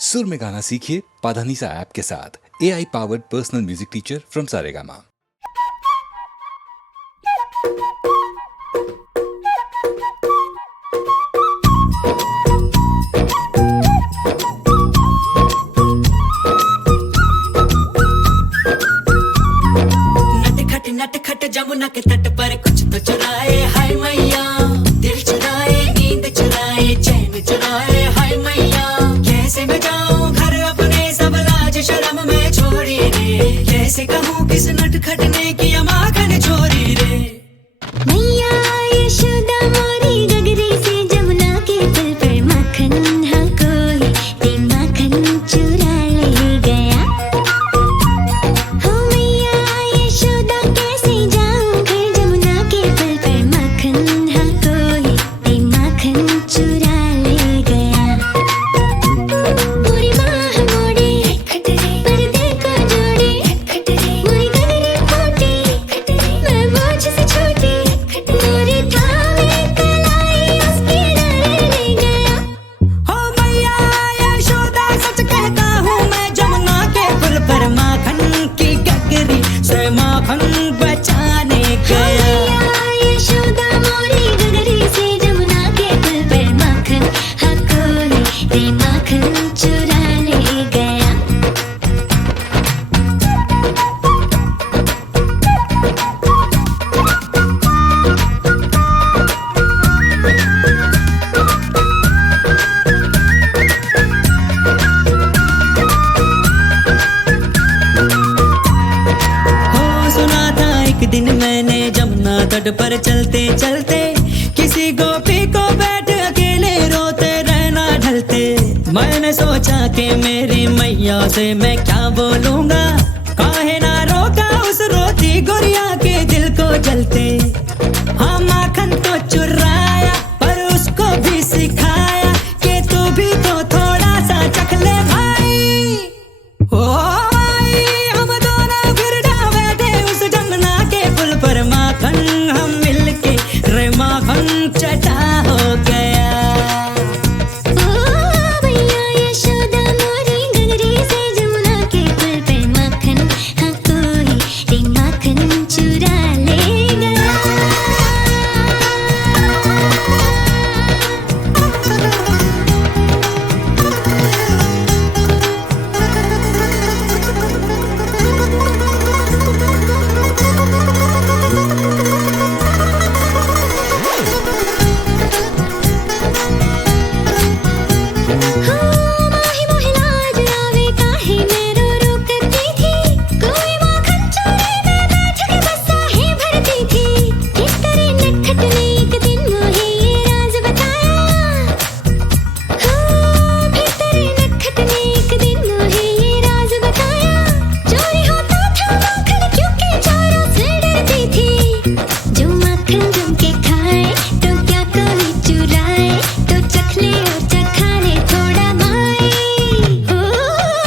सुर में गाना सीखिए पाधानीसा ऐप के साथ। AI powered personal music teacher from Saregama. नटखट जमुना के तट पर कुछ तो चुराए हाय मैया, दिल चुराए, नींद चुराए, चैन चुराए हाय मैया। कैसे मैं जाऊं घर अपने, सब लाज शर्म में छोड़ी रे। कैसे कहूँ किस नटखट ने किया माखन चोरी रे। मैया यशोदा मोरी गगरी से जमुना के पुल पर माखन हाँ कोई ते माखन चुरा ले गया। हो मैया यशोदा कैसे जाऊं घर जमुना के पुल पर माखन हाँ कोई ते माखन चुरा ले गया। पूरी माह मोड़ी पर्दे को जोड़ी, मोरी गगरी फूटी मैं बोझ से छोटी। मोरी थामे कलाई उसके डाले ले गया। हो मैया यशोदा सच कहता हूँ मैं, जमुना के पुल पर माखन की गगरी से माखन बचाने गया। मैया यशोदा मोरी गगरी से जमुना के पुल पर माखन हाँ कोई ते माखन चुरा ले गया। हो सुना था एक दिन मैंने जमुना तट पर चलते चलते, किसी गोपी को बैठ अकेले रोते रहना ढलते। मैंने सोचा कि मेरी मैया से मैं क्या बोलूंगा, काहे ना रोका उस रोती गुड़िया के दिल को जलते। हाँ माखन तो चुराया पर उसको भी सिखाया कि तू भी तो थोड़ा सा चख ले भाई। ओ भाई हम दोनों फिर जा बैठे उस जमुना के पुल पर, माखन हम मिलके रे माखन चटा हो गया। ओ मैया यशोदा मोरी गगरी से जमुना के पुल पर माखन हाँ कोई ते माखन चुरा ले गया। माही मोहे लाज आवे काहे मैं रो रो करती थी। कोई माखन चोरी में बैठ के बस आहे भरती थी। किस तरह नटखट ने एक दिन मोहे ये राज बताया। फिर तरह नटखट ने एक दिन मोहे ये राज बताया। चोरी होता था माखन क्योंकि चोरों से डरती थी। जो माखन जम के खाए तो क्या कोई चुराए, तो चख ले और चखा ले थोड़ा माई। ओ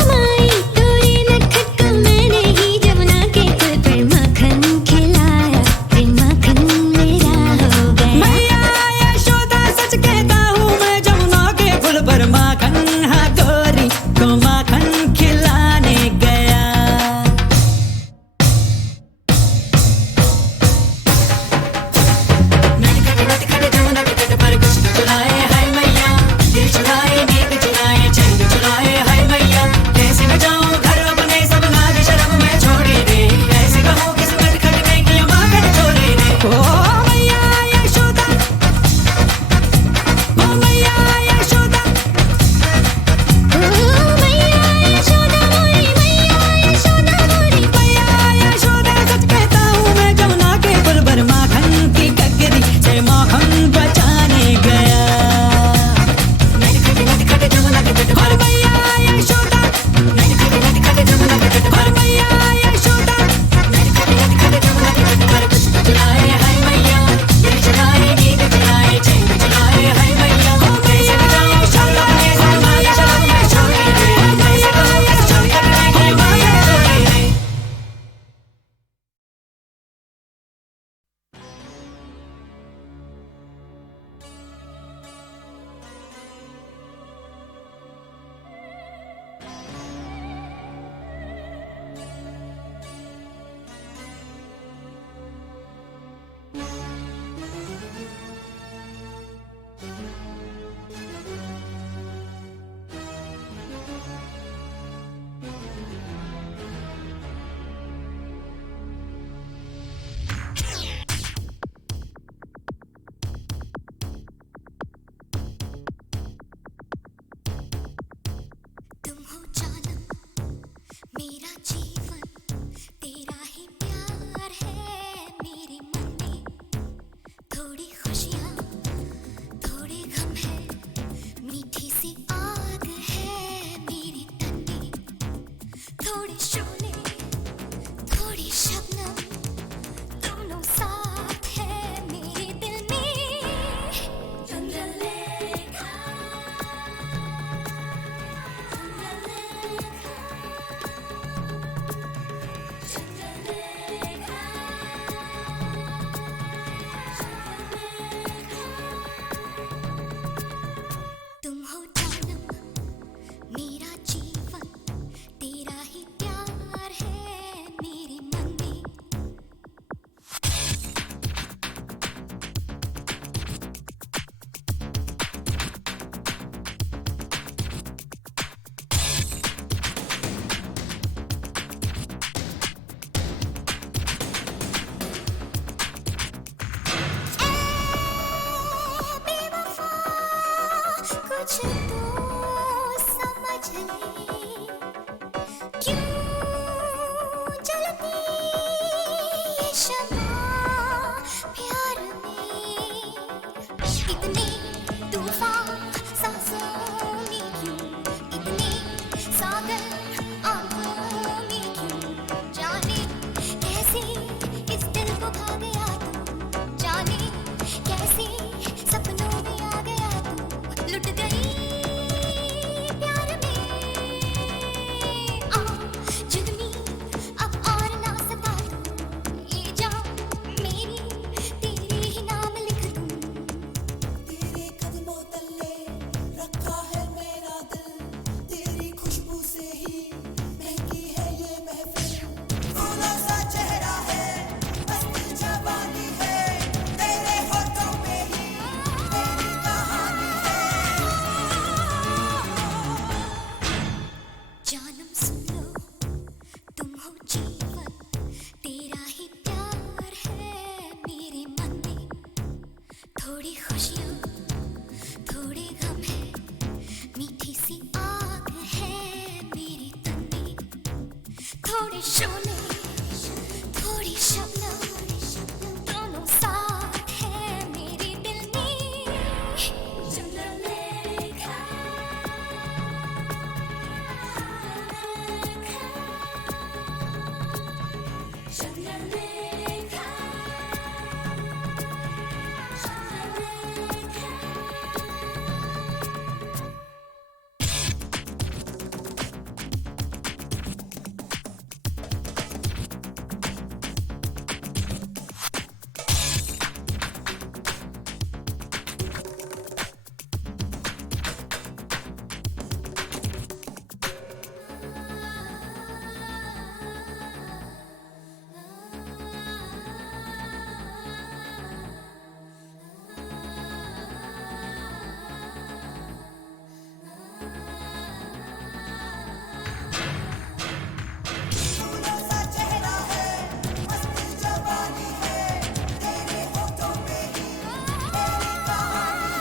माई तोरे नटखट को मैंने ही जमुना के पुल पर माखन खिलाया, फिर माखन मेरा हो गया। मैया यशोदा सच कहता हूँ मैं, जमुना के पुल पर माखन हाँ गोरी को माखन खिलाने गया। नटखट जमुना के तट पर कुछ तो चुराए हाय मैया, दिल चुराए, नींद चुराए, चैन चुराए हाय मैया। कैसे मैं जाऊं घर अपने, सब लाज शर्म में छोड़ी रे। कैसे कहूँ किस नटखट ने किया माखन चोरी रे। ओ मैया यशोदा, ओ मैया यशोदा, ओ मैया थोड़े शोले थोड़ी शबनम दोनों साथ है मेरे दिल में चंद्रलेखा तुम हो जानम मेरा जीवन तेरा ही प्यार है मेरे मन में बेवफा कुछ तो समझ ले क्यों जलती ये शम्मा प्यार में इतने तूफान सांसों में क्यों इतने सागर आंखों में क्यों जाने कैसे इस दिल को भा गया तू जाने कैसे सपनों में आ गया तू लुट गई प्यार में आ जुल्मी अब और ना सता तू ये जान मेरी तेरे ही नाम लिख दूं तेरे कदमों तले रखा है मेरा दिल तेरी खुशबू से ही महकी है ये महफिल फूलों सा चेहरा है मस्त जवानी है तेरे होठों पे ही मेरी कहानी है जानम सुन लो तुम हो जीवन तेरा ही प्यार है मेरे मन में थोड़ी खुशियाँ थोड़े गम है मीठी सी आग है मेरे तन में थोड़े शोले थोड़ी शबनम दोनों साथ है मेरे दिल में चंद्रलेखा चंद्रलेखा फूलों सा चेहरा है मस्त जवानी है तेरे होठों पे ही मेरी कहानी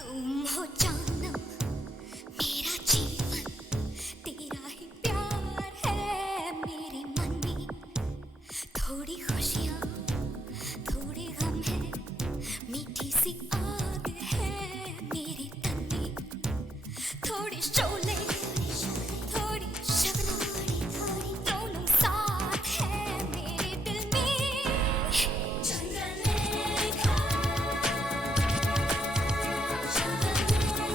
तुम हो जानम मेरा जीवन तेरा ही प्यार है मेरे मन में थोड़ी खुशियाँ थोड़े गम है मीठी सी आग है मेरे तन में थोड़े शोले थोड़ी शबनम दोनों साथ है मेरे दिल में चंद्रलेखा चंद्रलेखा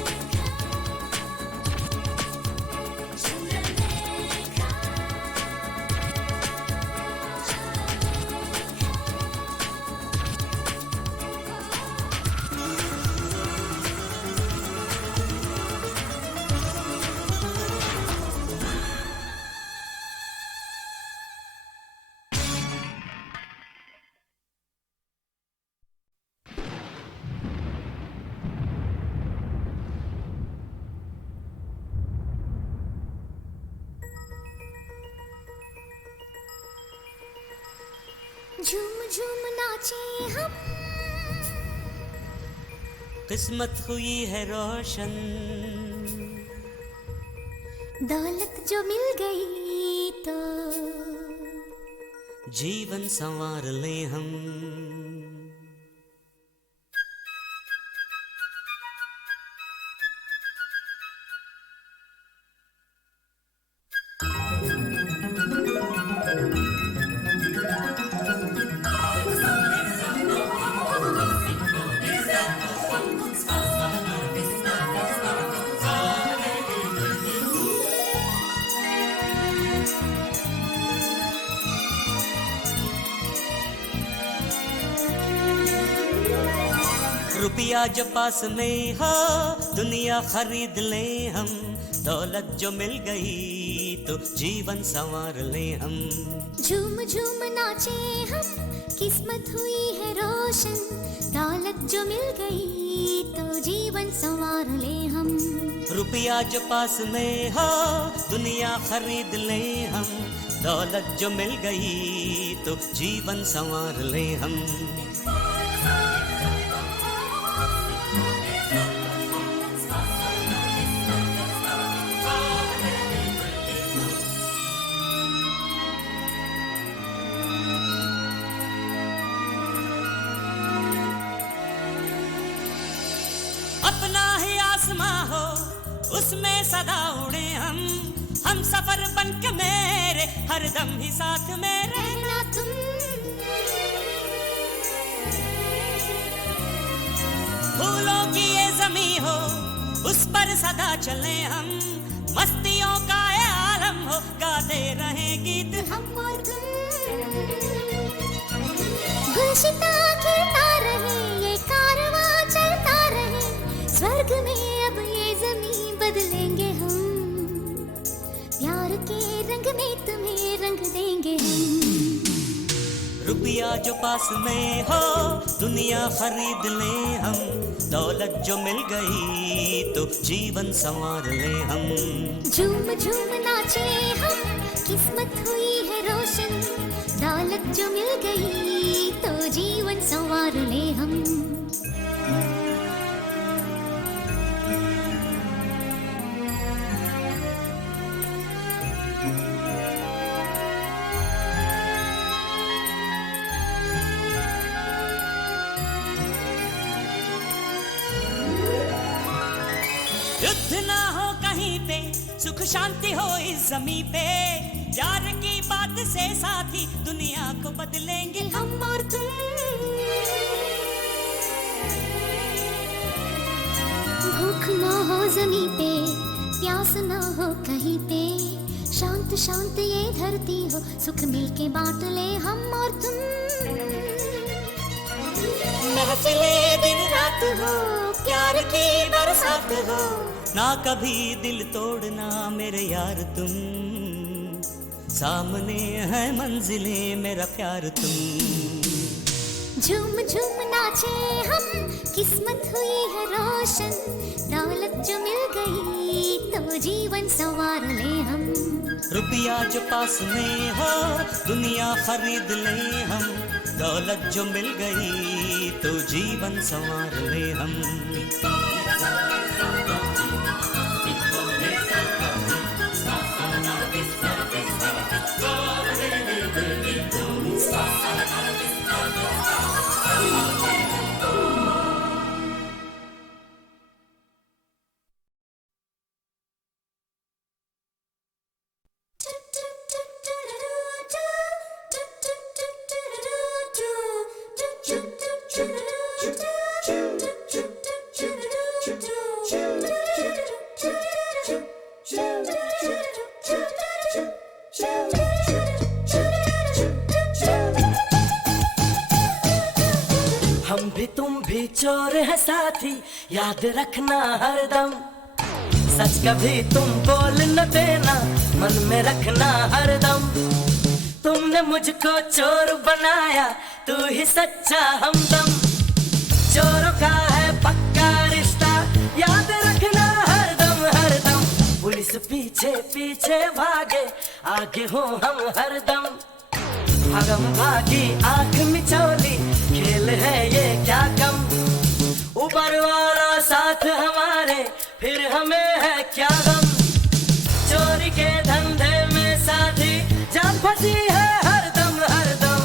झूम झूम नाचे हम किस्मत हुई है रोशन दौलत जो मिल गई तो जीवन संवार ले हम। रुपया जो पास में हो दुनिया खरीद ले हम, दौलत जो मिल गई तो जीवन संवार ले हम। झूम झूम नाचे हम, किस्मत हुई है रोशन, दौलत जो मिल गई तो जीवन संवार ले हम। रुपया जो पास में हो दुनिया खरीद ले हम, दौलत जो मिल गई तो जीवन संवार ले हम। अपना ही आसमां हो उसमें सदा उड़े हम सफर बन के मेरे हरदम ही साथ में रहना तुम। फूलों की ये ज़मीं हो उस पर सदा चले हम, मस्तियों का ये आलम हो गाते रहे गीत हम और तुम। गुलशिता खेलता रहे ये कारवां चलता रहे, स्वर्ग में अब ये ज़मीं बदलेंगे हम, प्यार के रंग में तुम्हें रंग देंगे हम। रुपया जो पास में हो दुनिया खरीद ले हम, दौलत जो मिल गई तो जीवन संवार ले हम। झूम झूम नाचे हम, किस्मत हुई है रोशन, दौलत जो मिल गई तो जीवन संवार ले हम। युद्ध ना हो कहीं पे, सुख शांति हो इस जमी पे, प्यार की बात से साथी दुनिया को बदलेंगे हम और तुम। भूख ना हो जमी पे, प्यास ना हो कहीं पे, शांत शांत ये धरती हो, सुख मिलके बांट ले हम और तुम। महफिले दिन रात हो, प्यार की बरसात हो, ना कभी दिल तोड़ना मेरे यार तुम, सामने है मंजिले मेरा प्यार तुम। झूम झूम नाचे हम, किस्मत हुई है रोशन, दौलत जो मिल गई तो जीवन संवार ले हम। रुपया जो पास में हो दुनिया खरीद ले हम, दौलत जो मिल गई तो जीवन संवार ले हम। हम भी तुम भी चोर है साथी, याद रखना हरदम, सच कभी तुम बोल न देना, मन में रखना हरदम। तुमने मुझको चोर बनाया, तू ही सच्चा हमदम, चोरों का है पक्का रिश्ता, याद रखना हरदम हरदम। पुलिस पीछे पीछे भागे, आगे हो हम हरदम, भागम भागी आंख मिचौली, खेल है ये क्या कम, ऊपर वाला साथ हमारे, फिर हमें है क्या गम। चोरी के धंधे में साथी, जान फंसी है हरदम हरदम।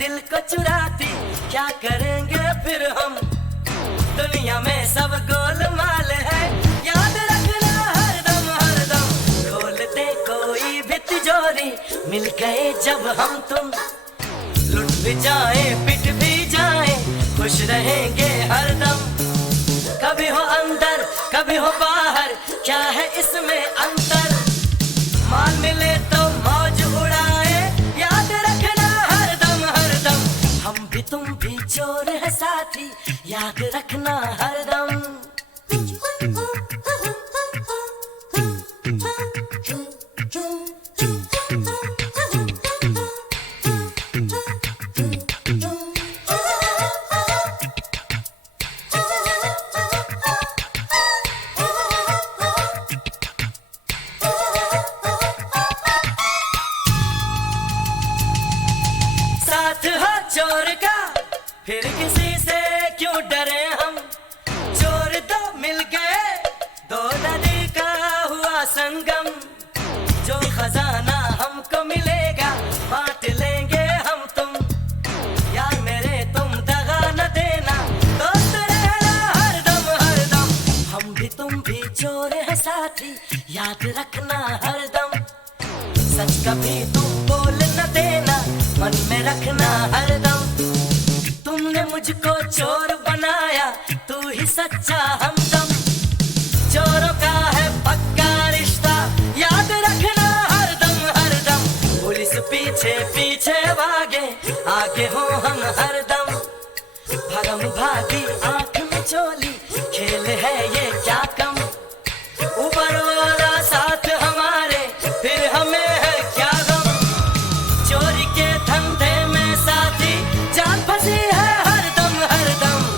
दिल को चुराती, क्या करेंगे फिर हम? दुनिया में सब गोलमाल है, याद रखना हरदम हरदम। खोलते कोई भी तिजोरी, मिल गए जब हम तुम, लुट भी जाए पिट भी जाए, खुश रहेंगे हरदम। कभी हो अंदर कभी हो बाहर, क्या है इसमें अंतर? माल मिले तो मौज उड़ाए, याद रखना हरदम हरदम। हम भी तुम भी चोर है साथी, याद रखना हरदम। साथ हो चोर का, फिर किसी से क्यों डरे हम? चोर दो मिल गए, दो नदी का हुआ संगम। जो खजाना हमको मिलेगा, बांट लेंगे हम तुम। यार मेरे तुम दगा न देना, दोस्त रहना हरदम हरदम। हम भी तुम भी चोर है साथी, याद रखना हरदम। सच कभी तुम बोल न देना, मन में रखना हरदम। तुमने मुझको चोर बनाया, तू ही सच्चा हमदम। चोरों का है पक्का रिश्ता, याद रखना हरदम हरदम। पुलिस पीछे पीछे भागे, आगे हो हम हरदम। भगम भागी आंख में चोली, खेल है ये क्या कम? ऊपर वाला साथ हमारे, फिर हमें है क्या गम? चोरी के धंधे में साथी, जान फंसी है हरदम हरदम।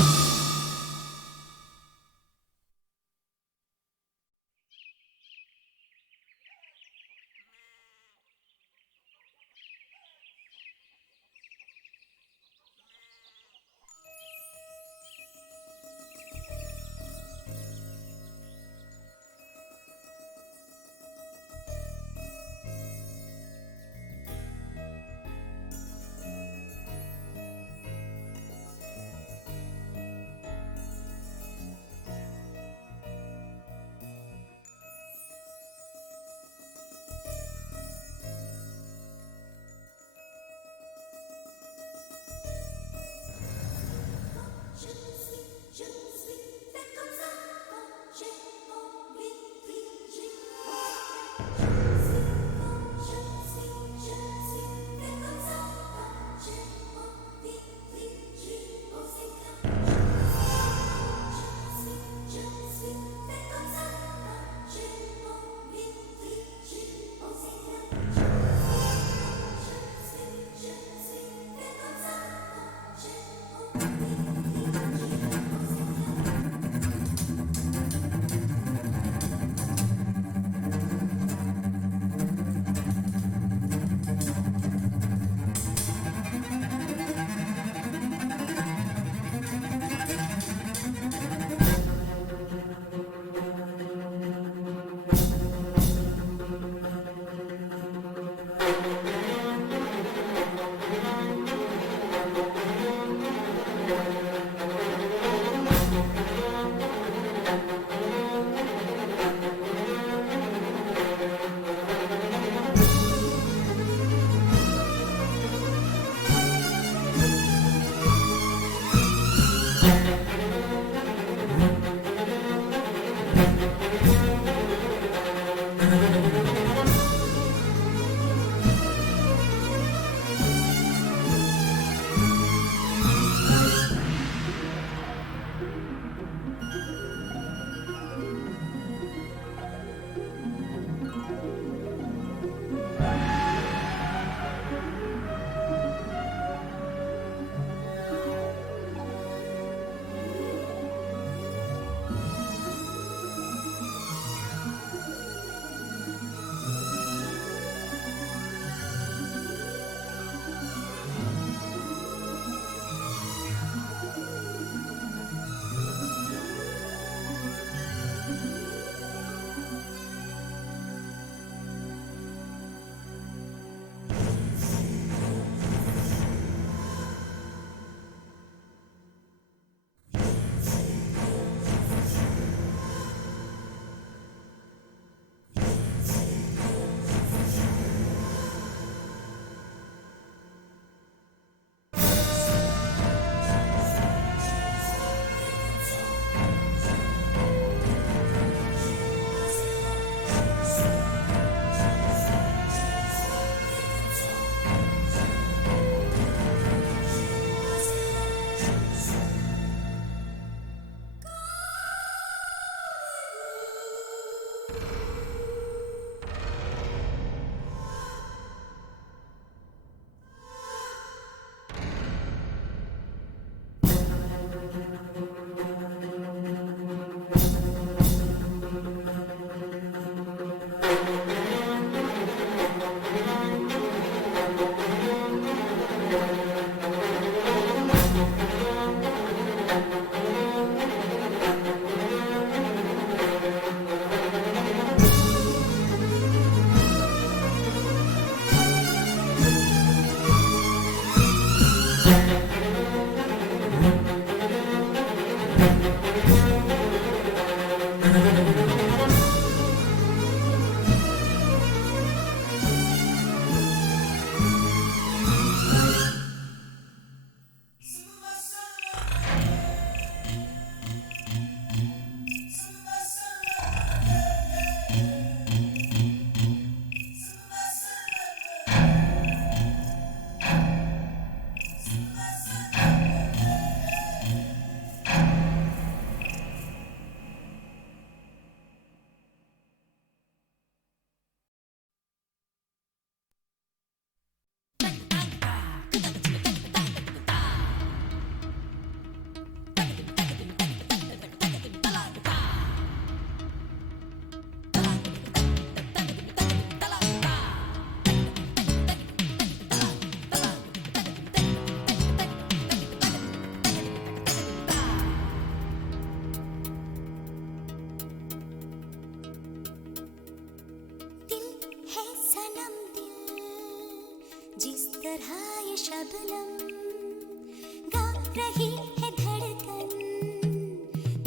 शबनम गा रही है धड़कन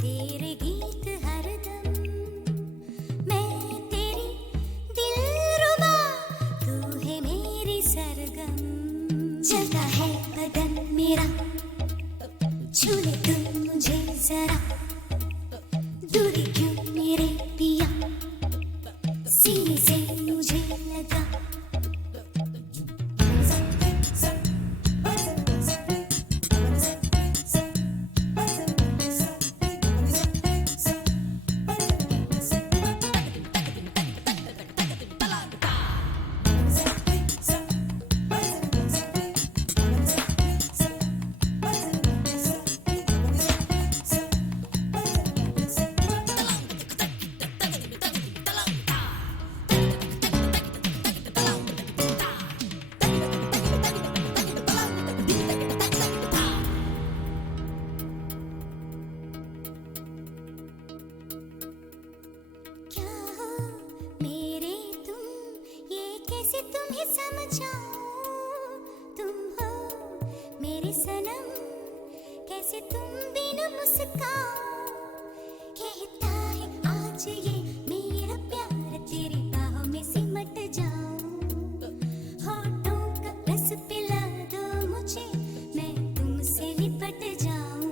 तेरे गीत हरदम मैं तेरी दिलरुबा तू है मेरी सरगम चलता है बदन मेरा छू ले तुम मुझे जरा दूरी क्यों मेरे पिया सीने से मुझे लगा क्या हो मेरे तुम ये कैसे तुम्हें समझाऊं तुम हो मेरे सनम कैसे तुम बिन मुस्काओ कहता है आज ये मेरा प्यार तेरी बाहों में सिमट जाऊं होठों का रस पिला दो मुझे मैं तुमसे लिपट जाऊं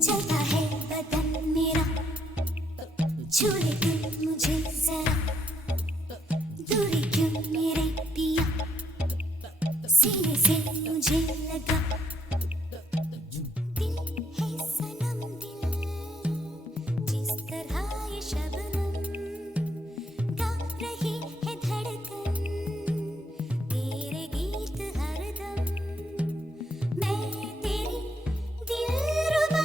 चलता है बदन मेरा छू ले तुम मुझे जरा दूरी क्यों मेरे पिया सीने से मुझे लगा दिल है सनम दिल जिस तरह ये शबनम गा रही है धड़कन तेरे गीत हरदम मैं तेरी दिलरुबा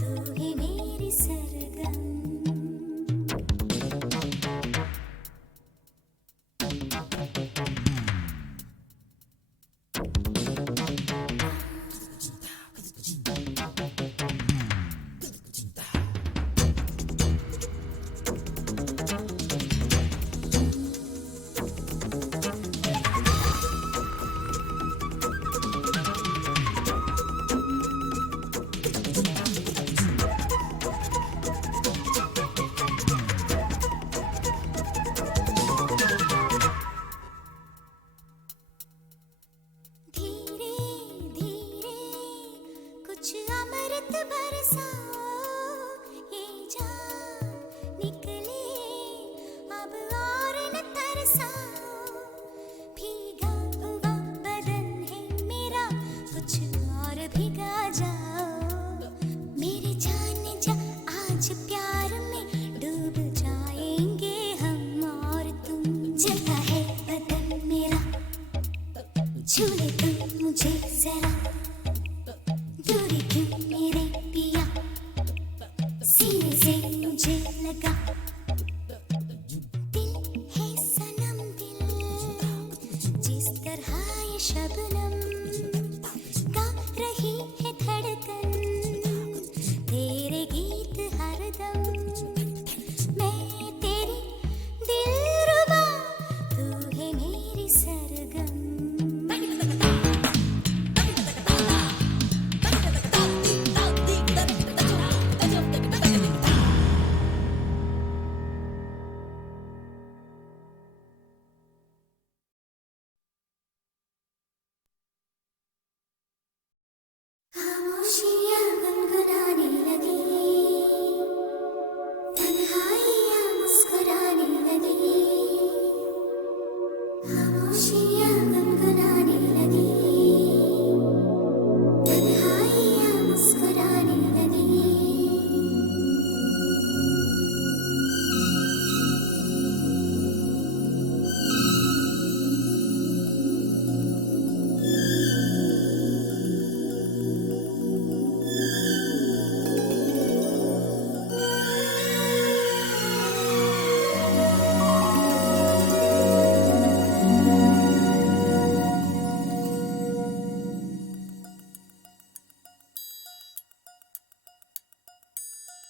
तू ही मेरी सरगम धीरे धीरे कुछ अमृत बरसाओ ये जान निकले अब और न तरसाओ भीगा हुआ बदन है मेरा कुछ और भिगा जाओ मेरे जान जा आज प्यार में डूब जाएंगे हम और तुम जलता है बदन मेरा छू ले तुम मुझे जरा दूरी क्यों मेरे पिया सीने से मुझे लगा दिल है सनम दिल जिस तरह ये शबनम गा रही है धड़कन तेरे गीत हरदम मैं तेरी दिलरुबा तू है मेरी सरगम खामोशियाँ गुनगुनाने लगी तन्हाइयाँ मुस्कुराने लगी खामोशियाँ गुनगुनाने लगी तन्हाइयाँ मुस्कुराने लगी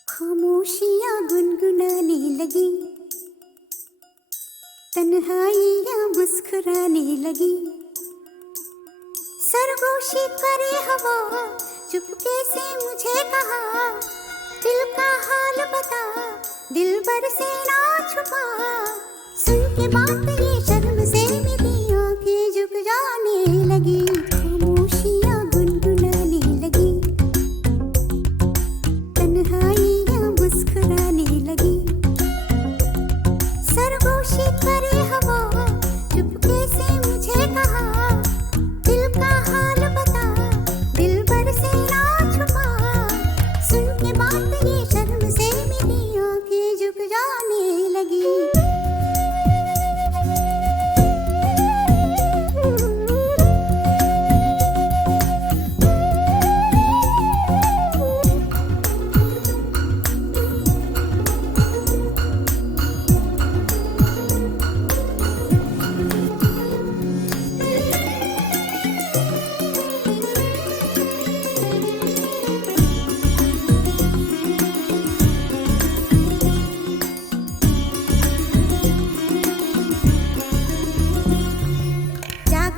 खामोशियाँ गुनगुनाने लगी तन्हाइयाँ मुस्कुराने लगी सर सरगोशी करे हवा, चुपके से मुझे कहा, दिल का हाल बता, दिल भर से ना छुपा। सुन के बात ये शर्म से मेरी आंखें झुक जाने लगी, खामोशियां गुनगुनाने लगी, तन्हाइयां मुस्कुराने लगी। सरगोशी करे हवा, चुपके से मुझे कहा, दिल का हाल बता, दिल भर से ना छुपा। सुन के बात ये शर्म से मेरी आंखें झुक जाने लगी।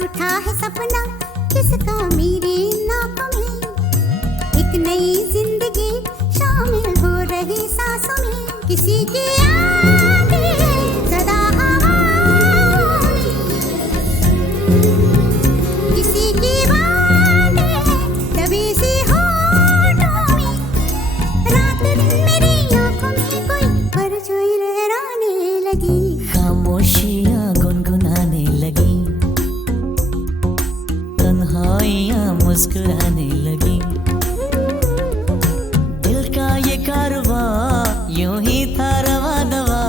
उठा है सपना किसका मेरे नाकों में, एक नई जिंदगी शामिल हो रही सांसों में। किसी की आती है सदा हवाओं में, किसी की बातें हैं दबी सी होठों में। रात दिन मेरी आंखों में कोई परछाई लहराने लगी, खामोशियां गुनगुनाने लगी, तन्हाइयां मुस्कुराने लगी। दिल का ये कारवां यूं ही था रवा दवा,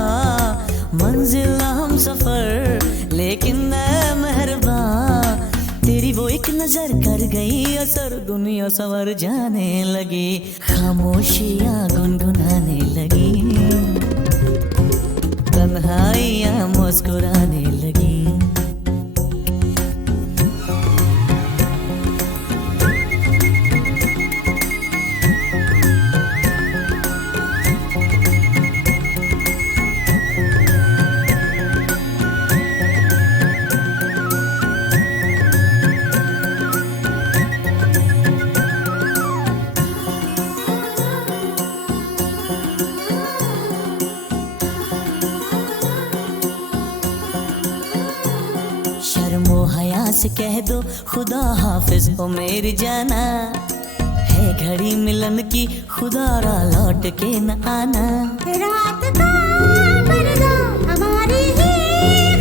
मंजिल ना हम सफर लेकिन मैं मेहरबान। तेरी वो एक नजर कर गई असर, दुनिया संवर जाने लगी, खामोशियां गुनगुनाने लगी, तन्हाइयां मुस्कुराने लगी। शर्मो हया से कह दो खुदा हाफिज ओ मेरी जाना, है घड़ी मिलन की खुदा रा लौट के न आना। रात का पर्दा हमारी ही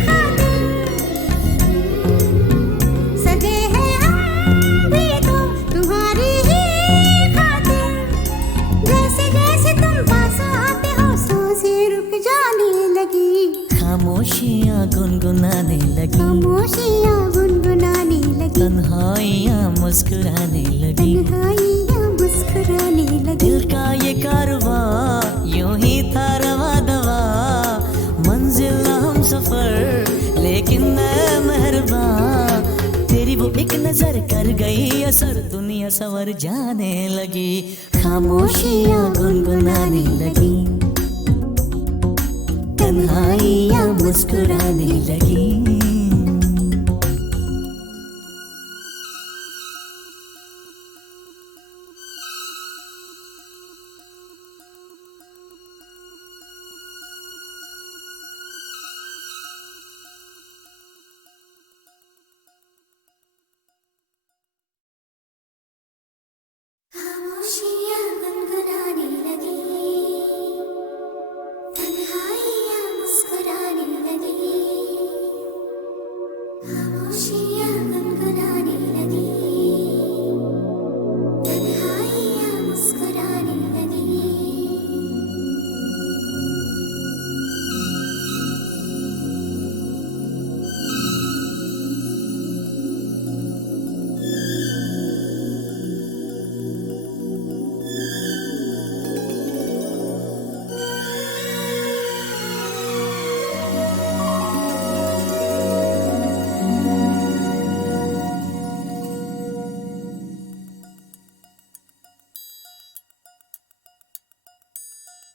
खातिर, सजे हैं हम भी तो तुम्हारी ही खातिर। जैसे जैसे तुम पास आते हो सांसें रुक जाने लगी, खामोशियां गुनगुनाने लगी, खामोशियां गुनगुनाने लगी, तन्हाइयां मुस्कुराने लगी। तन्हाइयां मुस्कुराने लगी। दिल का ये कारवां यूं ही था रवा दवा, मंजिल ना हम सफर लेकिन मैं मेहरबान। तेरी वो एक नजर कर गई असर, दुनिया संवर जाने लगी, खामोशियां गुनगुनाने लगी, तन्हाइयां मुस्कुराने लगी। खामोशियां गुनगुनाने लगी, तन्हाइयां मुस्कुराने लगी, खामोशियां गुनगुनाने लगी, तन्हाइयां मुस्कुराने लगी।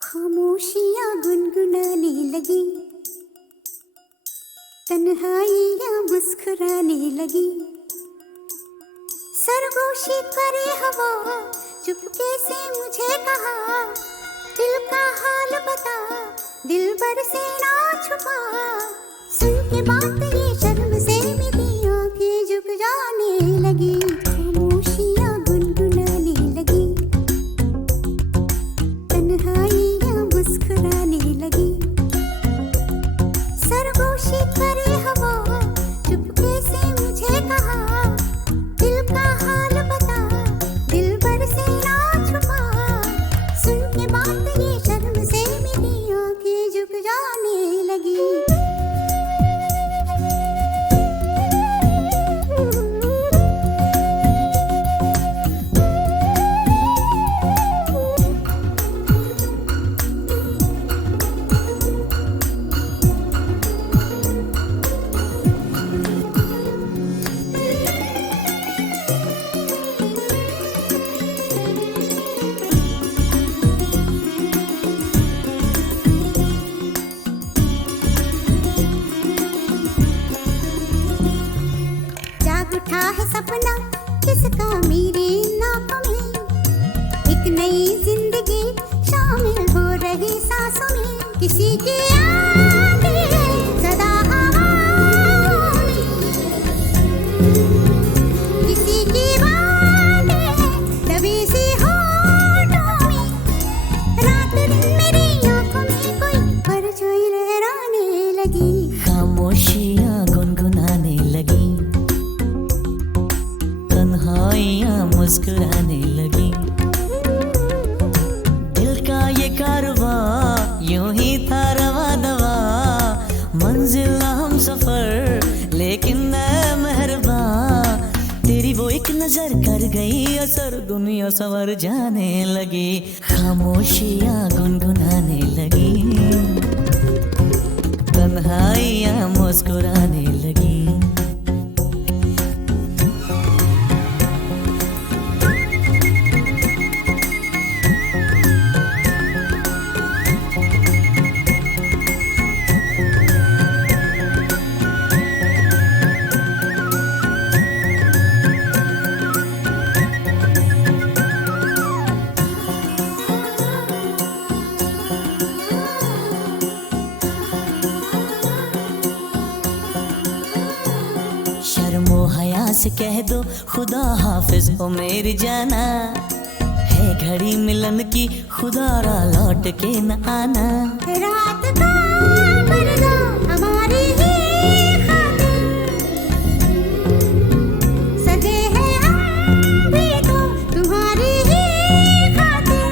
खामोशियां गुनगुनाने लगी, तन्हाइयां मुस्कुराने लगी, सरगोशी करे हवा, चुपके से मुझे कहा, दिल का हाल बता, दिल भर से ना छुपा। सुन के बात ये शर्म से मेरी आंखें झुक जाने लगी, खामोशियां गुनगुनाने लगी, तन्हाइयां मुस्कुराने लगी। सरगोशी करे हवा, चुपके से मुझे कहा, दिल का हाल बता, दिल भर से ना छुपा। सुन के बात ये शर्म से मेरी आंखें झुक जाने लगी। जाग उठा है सपना किसका मेरे नाक में, एक नई जिंदगी शामिल हो रही सांसों में। किसी की यादें सदा हवाओं में, किसी की बातें दबी सी होठों में। रात दिन मेरी आंखों में कोई परछाई लहराने लगी, खामोशियां गुनगुनाने लगी, तन्हाइयां मुस्कुराने लगी। दिल का ये कारवा यूं ही था रवा दवा, मंजिल ना हम सफर लेकिन न मेहरबा। तेरी वो एक नजर कर गई असर, दुनिया संवर जाने लगी, खामोशियां गुनगुनाने लगी, तन्हाइयां मुस्कुराने लगी। शर्मो हया से कह दो खुदा हाफिज हो मेरी जाना, है घड़ी मिलन की खुदा रा लौट के न आना। रात का पर्दा हमारी ही खातिर, सजे हैं हम भी तो तुम्हारी ही खातिर।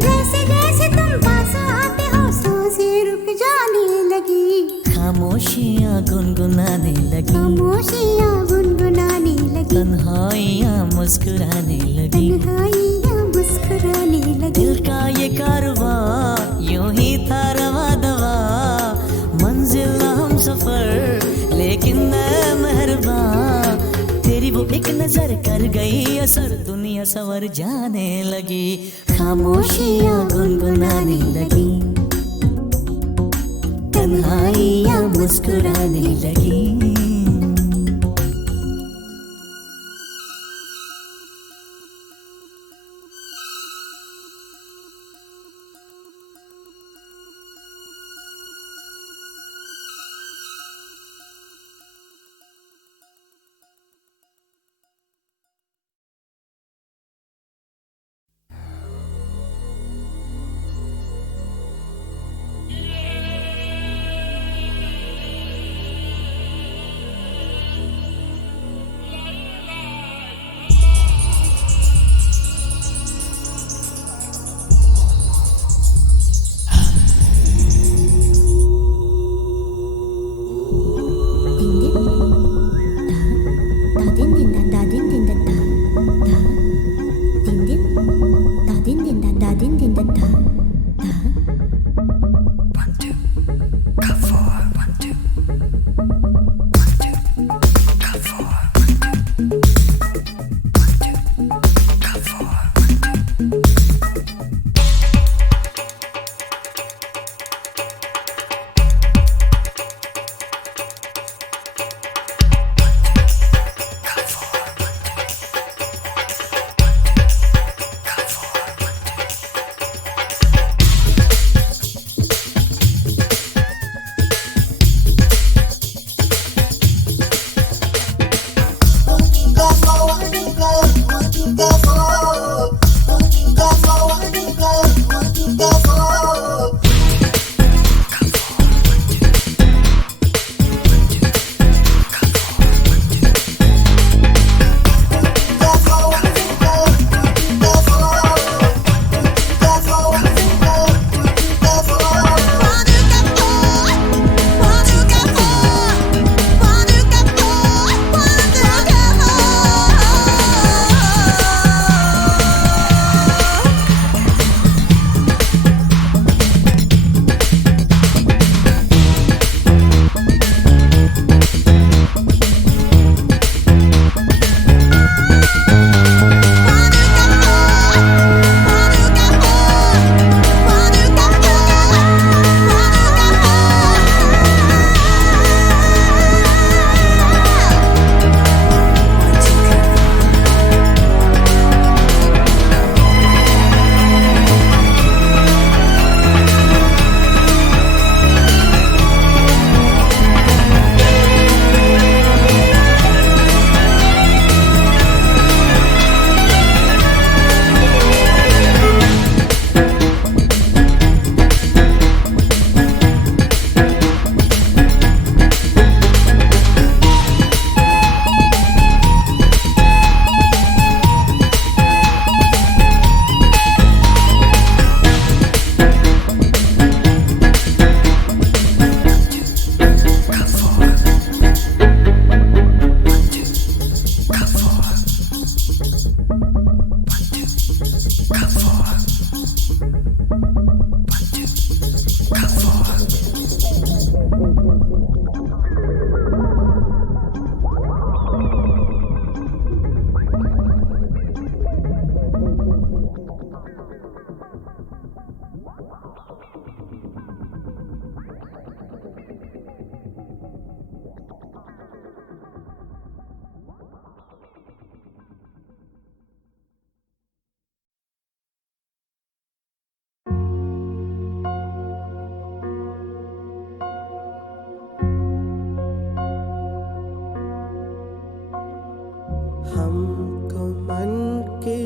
जैसे जैसे तुम पास आते हो सांसें रुक जाने लगी, खामोशियां गुनगुनाने लगी, खामोशियां गुनगुनाने लगी, तन्हाइयां मुस्कुराने लगी। तन्हाइयां मुस्कुराने लगी। दिल का ये कारवा यूं ही था रवा दवा, मंजिल ना हम सफर लेकिन न मेहरबा। तेरी वो एक नजर कर गई असर, दुनिया संवर जाने लगी, खामोशियां गुनगुनाने लगी, तन्हाइयां मुस्कुराने लगी।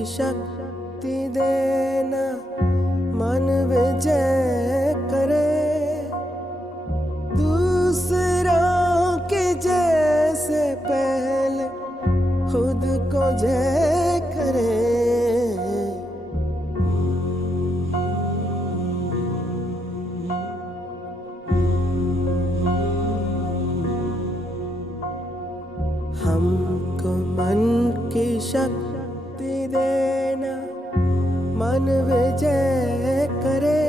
शक्ति देना मन विजय करे, दूसरों के जैसे पहले खुद को जय करे। हमको मन की शक्ति देना मन विजय करे,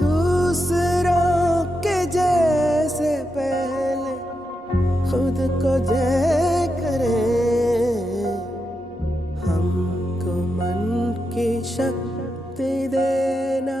दूसरों के जैसे पहले खुद को जय करे। हमको मन की शक्ति देना।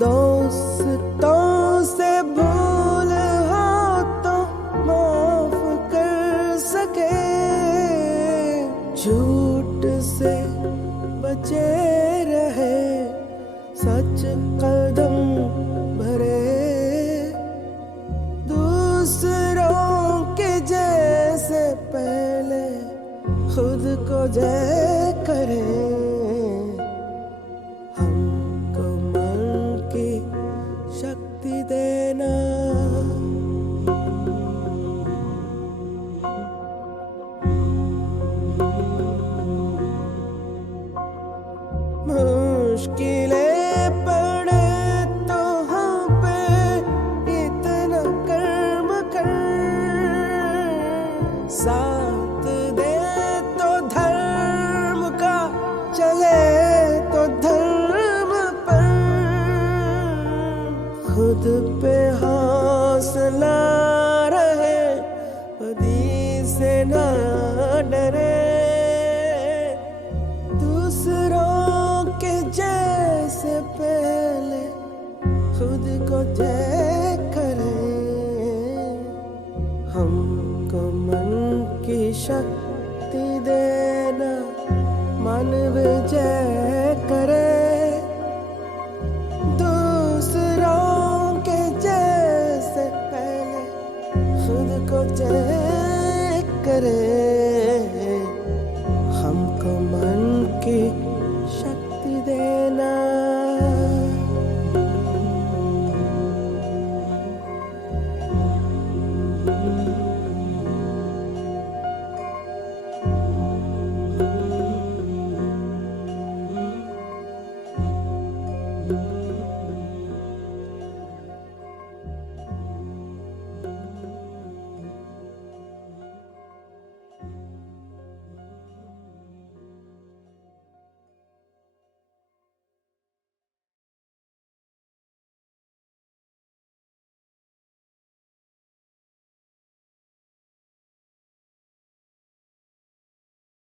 दोस्तों से भूल हो तो माफ कर सके, झूठ से बचे रहे सच कदम भरे, दूसरों के जैसे पहले खुद को जय करे। शक्ति देना। मुश्किलें पड़े तो हम पे इतना कर्म कर, साथ दे तो धर्म का, चले तो धर्म पर, खुद पे हौसला रहे, खुदी से ना डरे, दूसरों के जैसे पहले खुद को जय